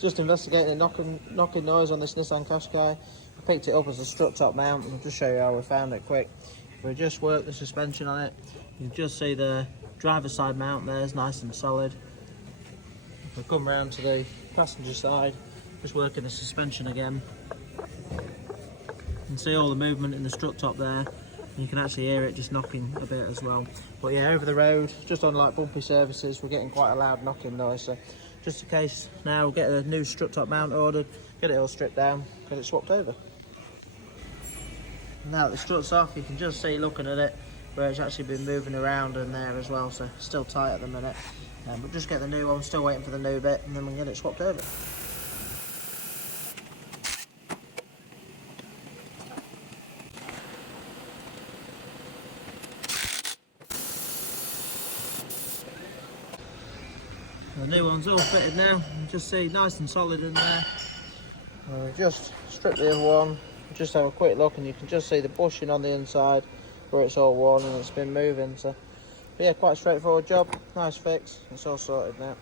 Just investigating a knocking noise on this Nissan Qashqai. I picked it up as a strut top mount, and I'll just show you how we found it quick. We just worked the suspension on it. You can just see the driver's side mount there is nice and solid. If we come round to the passenger side, just working the suspension again. You can see all the movement in the strut top there. You can actually hear it just knocking a bit as well. But yeah, over the road, just on like bumpy surfaces, we're getting quite a loud knocking noise. So just in case, now we'll get a new strut top mount ordered, get it all stripped down, get it swapped over. Now that the strut's off, you can just see looking at it where it's actually been moving around in there as well, so still tight at the minute. But just get the new one, still waiting for the new bit, and then we can get it swapped over. The new one's all fitted now. You can just see nice and solid in there. Just strip the other one, just have a quick look, and you can just see the bushing on the inside where it's all worn and it's been moving. So but yeah, quite a straightforward job, nice fix, it's all sorted now.